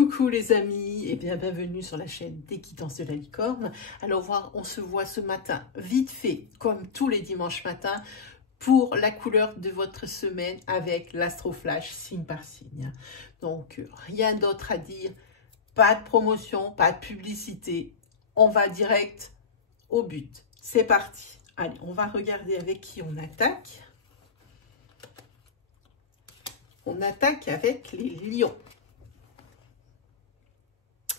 Coucou les amis et bien bienvenue sur la chaîne des Quittances de la Licorne. Alors on se voit ce matin vite fait comme tous les dimanches matins pour la couleur de votre semaine avec l'Astroflash signe par signe. Donc rien d'autre à dire, pas de promotion, pas de publicité, on va direct au but. C'est parti. Allez, on va regarder avec qui on attaque. On attaque avec les lions.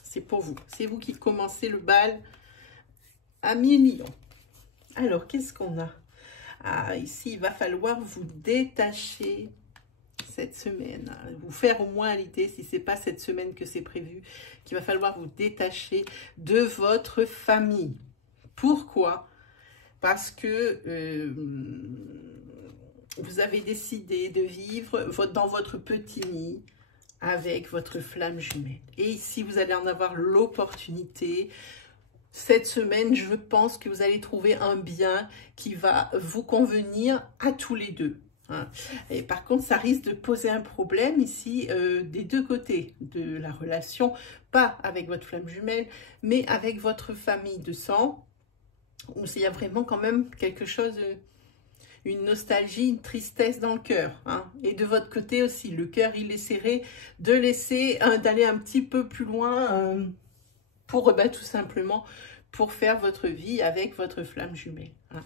C'est pour vous. C'est vous qui commencez le bal à 1000 lions. Alors, qu'est-ce qu'on a? Ah, ici, il va falloir vous détacher cette semaine. Vous faire au moins l'idée, si ce n'est pas cette semaine que c'est prévu, qu'il va falloir vous détacher de votre famille. Pourquoi? Parce que vous avez décidé de vivre dans votre petit nid avec votre flamme jumelle. Et ici, vous allez en avoir l'opportunité. Cette semaine, je pense que vous allez trouver un bien qui va vous convenir à tous les deux. Hein. Et par contre, ça risque de poser un problème ici des deux côtés de la relation, pas avec votre flamme jumelle, mais avec votre famille de sang, où il y a vraiment quand même quelque chose... une nostalgie, une tristesse dans le cœur. Hein. Et de votre côté aussi, le cœur, il est serré de laisser, d'aller un petit peu plus loin pour, tout simplement, pour faire votre vie avec votre flamme jumelle. Hein.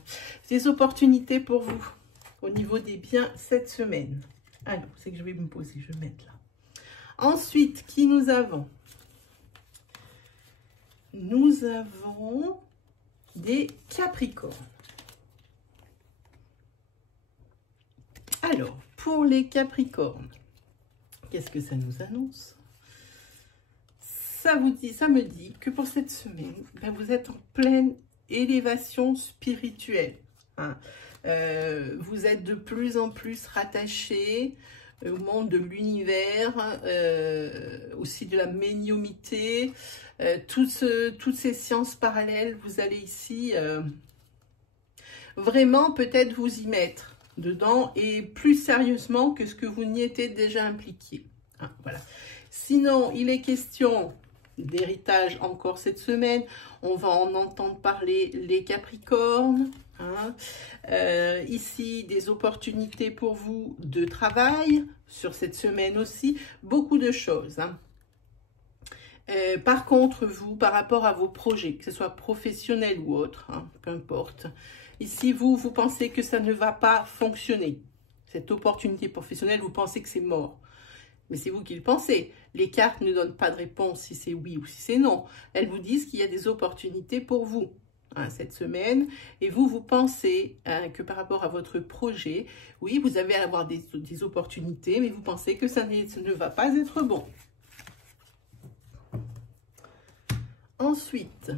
Des opportunités pour vous au niveau des biens cette semaine. Alors, c'est que je vais me poser, je vais mettre là. Ensuite, qui nous avons? Nous avons des Capricornes. Alors, pour les Capricornes, qu'est-ce que ça nous annonce? Ça me dit que pour cette semaine, vous êtes en pleine élévation spirituelle. Hein. Vous êtes de plus en plus rattaché au monde de l'univers, aussi de la médiumnité, toutes ces sciences parallèles. Vous allez ici vraiment peut-être vous y mettre dedans et plus sérieusement que ce que vous n'y étiez déjà impliqué. Hein, voilà. Sinon, il est question d'héritage encore cette semaine. On va en entendre parler les Capricornes. Hein. Ici, des opportunités pour vous de travail sur cette semaine aussi. Beaucoup de choses. Hein. Par contre, vous, par rapport à vos projets, que ce soit professionnel ou autre, hein, peu importe, ici, vous pensez que ça ne va pas fonctionner. Cette opportunité professionnelle, vous pensez que c'est mort. Mais c'est vous qui le pensez. Les cartes ne donnent pas de réponse si c'est oui ou si c'est non. Elles vous disent qu'il y a des opportunités pour vous hein, cette semaine. Et vous pensez hein, que par rapport à votre projet, oui, vous allez avoir des opportunités, mais vous pensez que ça ne va pas être bon. Ensuite,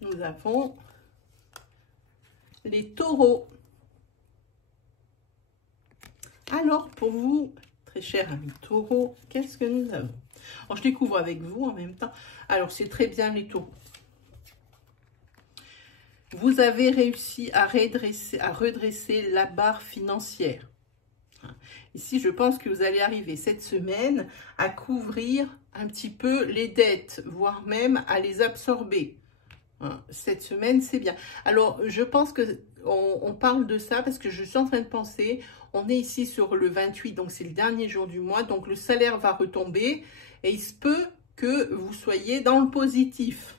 nous avons les taureaux. Alors, pour vous, très chers amis taureaux, qu'est-ce que nous avons? Alors, je découvre avec vous en même temps. Alors, c'est très bien les taureaux. Vous avez réussi à redresser la barre financière. Ici, je pense que vous allez arriver cette semaine à couvrir un petit peu les dettes, voire même à les absorber. Cette semaine, c'est bien. Alors, je pense que on parle de ça parce que je suis en train de penser, on est ici sur le 28, donc c'est le dernier jour du mois, donc le salaire va retomber et il se peut que vous soyez dans le positif.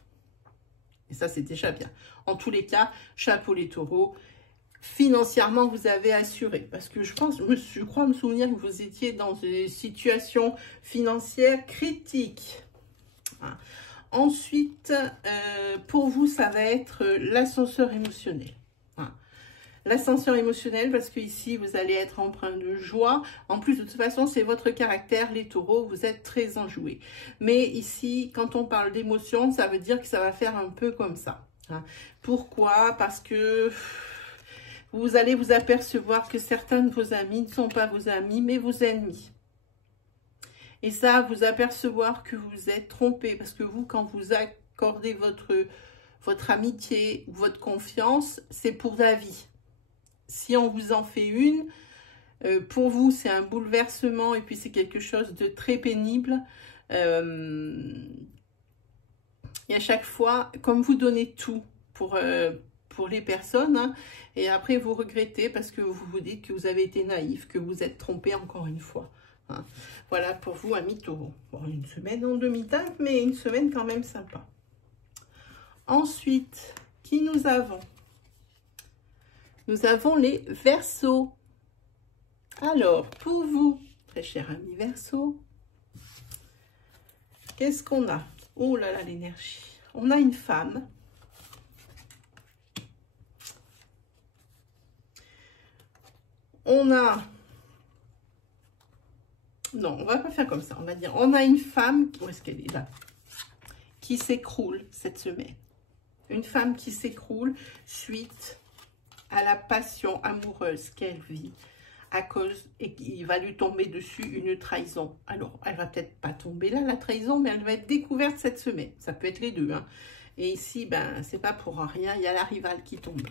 Et ça, c'est déjà bien. En tous les cas, chapeau les taureaux. Financièrement, vous avez assuré. Parce que je crois me souvenir que vous étiez dans une situation financière critique. Hein. Ensuite, pour vous, ça va être l'ascenseur émotionnel. Hein. L'ascenseur émotionnel, parce que ici, vous allez être empreint de joie. En plus, de toute façon, c'est votre caractère, les taureaux, vous êtes très enjoués. Mais ici, quand on parle d'émotion, ça veut dire que ça va faire un peu comme ça. Hein. Pourquoi? Parce que... vous allez vous apercevoir que certains de vos amis ne sont pas vos amis, mais vos ennemis. Et ça, vous apercevoir que vous êtes trompé. Parce que vous, quand vous accordez votre amitié ou votre confiance, c'est pour la vie. Si on vous en fait une, pour vous, c'est un bouleversement et puis c'est quelque chose de très pénible. Et à chaque fois, comme vous donnez tout pour les personnes, hein, et après vous regrettez parce que vous vous dites que vous avez été naïf, que vous êtes trompé encore une fois. Hein. Voilà pour vous, amis taureaux. Bon, une semaine en demi-teinte, mais une semaine quand même sympa. Ensuite, qui nous avons? Nous avons les Verseaux. Alors, pour vous, très cher ami Verseau, qu'est-ce qu'on a? Oh là là, l'énergie. On a une femme. On a... Non, on va pas faire comme ça. On va dire, on a une femme... Où est-ce qu'elle est là? Qui s'écroule cette semaine. Une femme qui s'écroule suite à la passion amoureuse qu'elle vit à cause, et qu'il va lui tomber dessus une trahison. Alors, elle va peut-être pas tomber là, la trahison, mais elle va être découverte cette semaine. Ça peut être les deux. Hein. Et ici, ben, c'est pas pour rien, il y a la rivale qui tombe.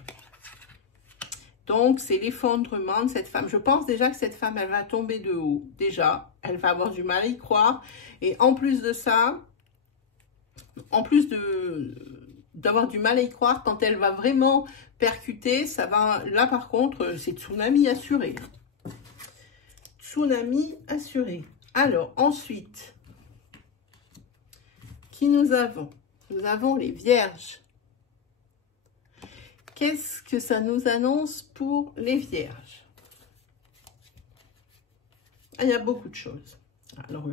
Donc, c'est l'effondrement de cette femme. Je pense déjà que cette femme, elle va tomber de haut. Déjà, elle va avoir du mal à y croire. Et en plus de ça, en plus d'avoir du mal à y croire, quand elle va vraiment percuter, ça va... Là, par contre, c'est tsunami assuré. Tsunami assuré. Alors, ensuite, qui nous avons? Nous avons les Vierges. Qu'est-ce que ça nous annonce pour les Vierges? Ah, il y a beaucoup de choses. Alors,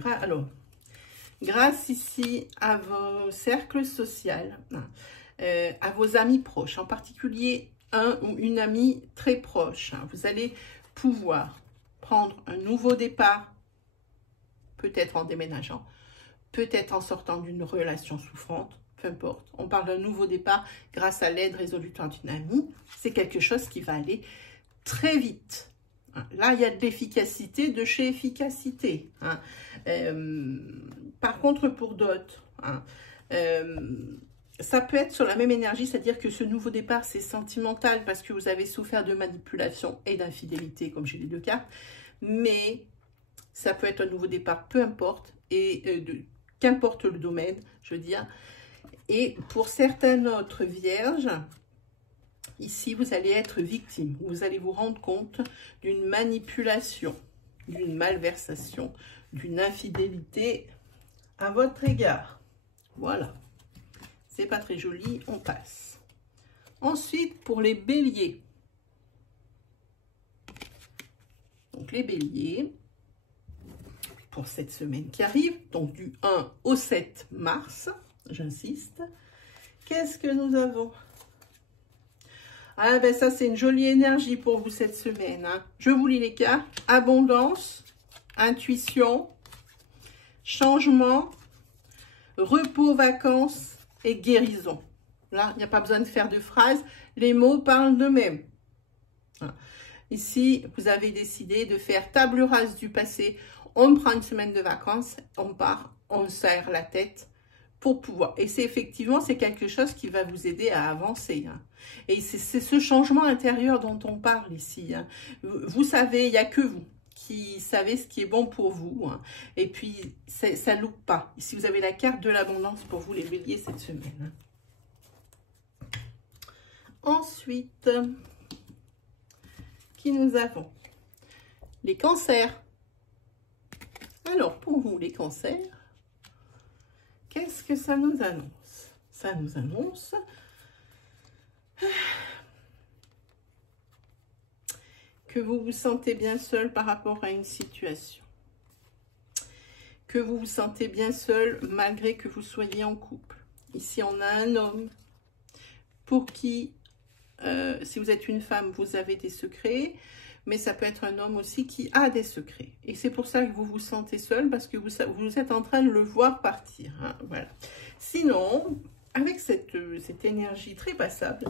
grâce ici à vos cercles sociaux, à vos amis proches, en particulier un ou une amie très proche, vous allez pouvoir prendre un nouveau départ, peut-être en déménageant, peut-être en sortant d'une relation souffrante, peu importe. On parle d'un nouveau départ grâce à l'aide résolutoire d'une amie. C'est quelque chose qui va aller très vite. Là, il y a de l'efficacité de chez efficacité. Par contre, pour d'autres, ça peut être sur la même énergie, c'est-à-dire que ce nouveau départ, c'est sentimental parce que vous avez souffert de manipulation et d'infidélité, comme j'ai les deux cartes. Mais ça peut être un nouveau départ, peu importe, et qu'importe le domaine, je veux dire. Et pour certaines autres vierges, ici, vous allez être victime. Vous allez vous rendre compte d'une manipulation, d'une malversation, d'une infidélité à votre égard. Voilà. C'est pas très joli, on passe. Ensuite, pour les béliers. Donc, les béliers, pour cette semaine qui arrive, donc du 1 au 7 mars, j'insiste. Qu'est-ce que nous avons? Ah ben ça, c'est une jolie énergie pour vous cette semaine. Hein. Je vous lis les cartes. Abondance, intuition, changement, repos, vacances et guérison. Là, il n'y a pas besoin de faire de phrases. Les mots parlent d'eux-mêmes. Ici, vous avez décidé de faire table rase du passé. On prend une semaine de vacances, on part, on serre la tête pour pouvoir. Et c'est effectivement, c'est quelque chose qui va vous aider à avancer. Hein. Et c'est ce changement intérieur dont on parle ici. Hein. Vous savez, il n'y a que vous qui savez ce qui est bon pour vous. Hein. Et puis, ça ne loupe pas. Ici, vous avez la carte de l'abondance pour vous, les béliers, cette semaine. Hein. Ensuite, qui nous avons? Les cancers. Alors, pour vous, les cancers, qu'est-ce que ça nous annonce? Ça nous annonce que vous vous sentez bien seul par rapport à une situation. Que vous vous sentez bien seul malgré que vous soyez en couple. Ici, on a un homme pour qui, si vous êtes une femme, vous avez des secrets. Mais ça peut être un homme aussi qui a des secrets. Et c'est pour ça que vous vous sentez seul, parce que vous êtes en train de le voir partir. Hein, voilà. Sinon, avec cette énergie très passable,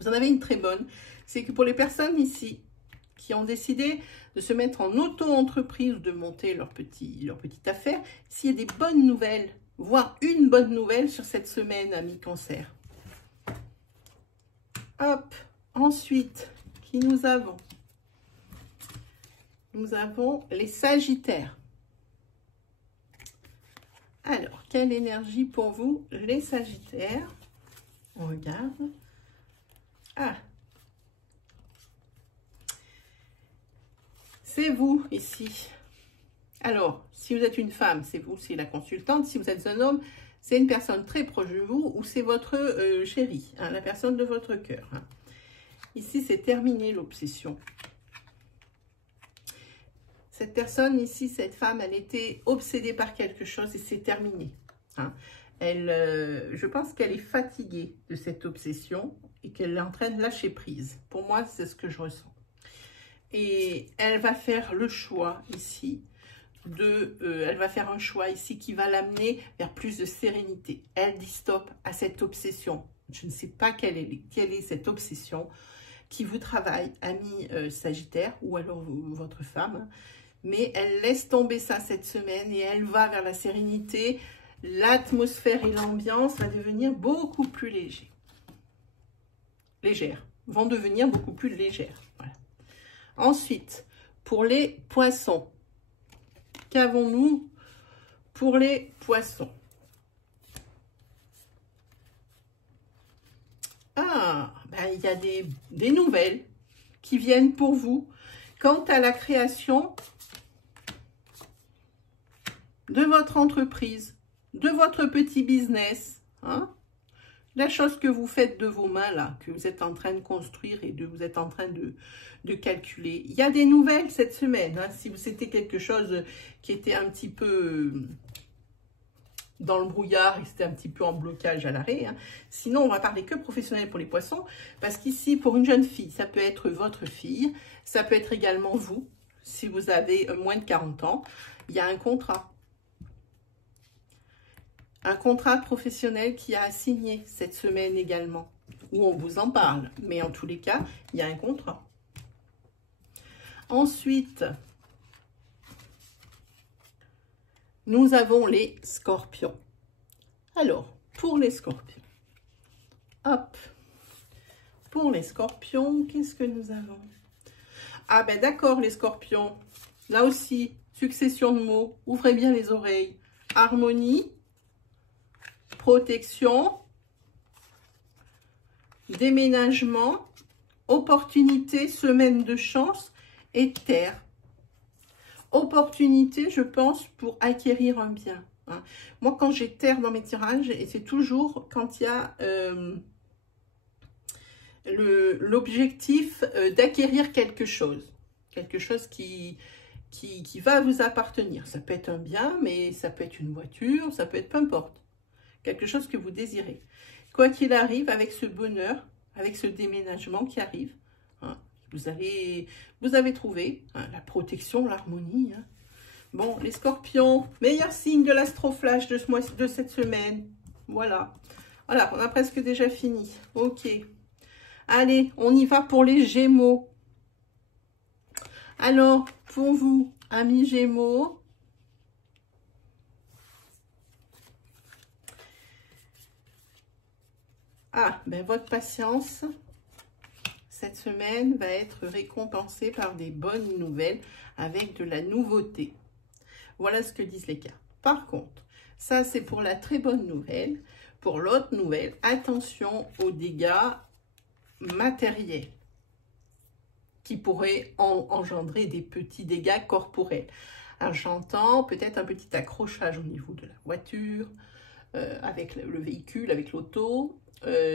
vous en avez une très bonne. C'est que pour les personnes ici qui ont décidé de se mettre en auto-entreprise ou de monter leur petite affaire, s'il y a des bonnes nouvelles, voire une bonne nouvelle sur cette semaine, amis cancer. Hop, ensuite... Qui nous avons? Nous avons les Sagittaires. Alors, quelle énergie pour vous, les Sagittaires? On regarde. Ah, c'est vous ici. Alors, si vous êtes une femme, c'est vous, c'est la consultante. Si vous êtes un homme, c'est une personne très proche de vous ou c'est votre chéri, hein, la personne de votre cœur. Hein. Ici, c'est terminé l'obsession. Cette personne ici, cette femme, elle était obsédée par quelque chose et c'est terminé. Hein. Je pense qu'elle est fatiguée de cette obsession et qu'elle est en train de lâcher prise. Pour moi, c'est ce que je ressens. Et elle va faire le choix ici. Elle va faire un choix ici qui va l'amener vers plus de sérénité. Elle dit stop à cette obsession. Je ne sais pas quelle est cette obsession qui vous travaille, ami Sagittaire, ou alors votre femme. Mais elle laisse tomber ça cette semaine et elle va vers la sérénité. L'atmosphère et l'ambiance va devenir beaucoup plus légères. Vont devenir beaucoup plus légères. Voilà. Ensuite, pour les poissons. Qu'avons-nous pour les poissons? Ah, ben, il y a des nouvelles qui viennent pour vous quant à la création de votre entreprise, de votre petit business. Hein? La chose que vous faites de vos mains, là, que vous êtes en train de construire et vous êtes en train de calculer. Il y a des nouvelles cette semaine. Hein, si c'était quelque chose qui était un petit peu dans le brouillard et c'était un petit peu en blocage à l'arrêt. Hein. Sinon, on va parler que professionnel pour les poissons. Parce qu'ici, pour une jeune fille, ça peut être votre fille. Ça peut être également vous. Si vous avez moins de 40 ans, il y a un contrat. Un contrat professionnel qui a signé cette semaine également. Où on vous en parle. Mais en tous les cas, il y a un contrat. Ensuite, nous avons les scorpions. Alors, pour les scorpions, hop, pour les scorpions, qu'est-ce que nous avons? Ah ben d'accord, les scorpions, là aussi, succession de mots, ouvrez bien les oreilles. Harmonie, protection, déménagement, opportunité, semaine de chance, et terre. Opportunité, je pense, pour acquérir un bien. Hein. Moi, quand j'ai terre dans mes tirages, et c'est toujours quand il y a l'objectif d'acquérir quelque chose qui va vous appartenir. Ça peut être un bien, mais ça peut être une voiture, ça peut être peu importe. Quelque chose que vous désirez. Quoi qu'il arrive, avec ce bonheur, avec ce déménagement qui arrive, hein, vous avez trouvé hein, la protection, l'harmonie. Hein. Bon, les scorpions, meilleur signe de l'astroflash de cette semaine. Voilà. Voilà, on a presque déjà fini. Ok. Allez, on y va pour les Gémeaux. Alors, pour vous, amis Gémeaux, ah, ben votre patience cette semaine va être récompensée par des bonnes nouvelles avec de la nouveauté. Voilà ce que disent les cartes. Par contre, ça c'est pour la très bonne nouvelle. Pour l'autre nouvelle, attention aux dégâts matériels qui pourraient engendrer des petits dégâts corporels. Alors j'entends peut-être un petit accrochage au niveau de la voiture, avec le véhicule, avec l'auto.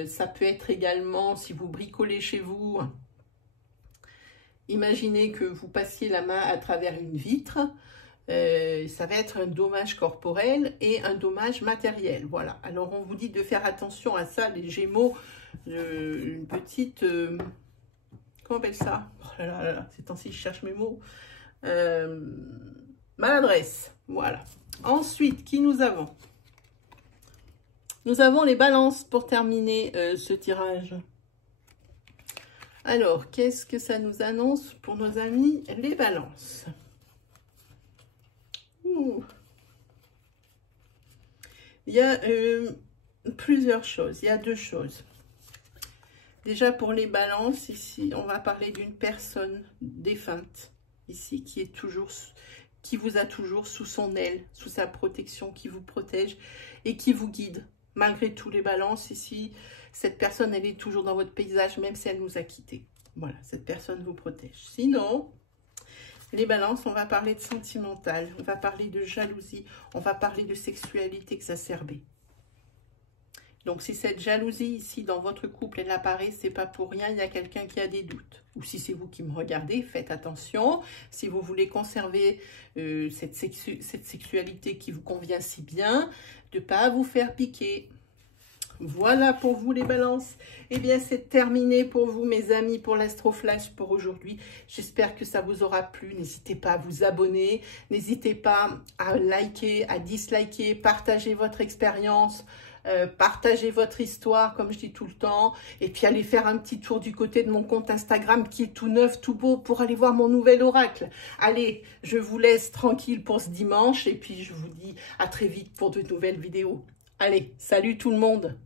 Ça peut être également, si vous bricolez chez vous, imaginez que vous passiez la main à travers une vitre, ça va être un dommage corporel et un dommage matériel. Voilà, alors on vous dit de faire attention à ça, les Gémeaux, une petite, comment on appelle ça? Oh là là là, ces temps-ci je cherche mes mots, maladresse, voilà. Ensuite, qui nous avons? Nous avons les balances pour terminer ce tirage. Alors, qu'est-ce que ça nous annonce pour nos amis les balances? Ouh. Il y a plusieurs choses. Il y a deux choses. Déjà, pour les balances, ici, on va parler d'une personne défunte, ici, qui est toujours qui vous a toujours sous son aile, sous sa protection, qui vous protège et qui vous guide. Malgré tous les balances, ici, cette personne, elle est toujours dans votre paysage, même si elle nous a quittés. Voilà, cette personne vous protège. Sinon, les balances, on va parler de sentimental, on va parler de jalousie, on va parler de sexualité exacerbée. Donc, si cette jalousie ici dans votre couple, elle apparaît, c'est pas pour rien, il y a quelqu'un qui a des doutes. Ou si c'est vous qui me regardez, faites attention. Si vous voulez conserver cette sexualité qui vous convient si bien, de ne pas vous faire piquer. Voilà pour vous les balances. Eh bien, c'est terminé pour vous, mes amis, pour l'Astroflash pour aujourd'hui. J'espère que ça vous aura plu. N'hésitez pas à vous abonner. N'hésitez pas à liker, à disliker, partager votre expérience. Partagez votre histoire, comme je dis tout le temps. Et puis, allez faire un petit tour du côté de mon compte Instagram qui est tout neuf, tout beau, pour aller voir mon nouvel oracle. Allez, je vous laisse tranquille pour ce dimanche. Et puis, je vous dis à très vite pour de nouvelles vidéos. Allez, salut tout le monde!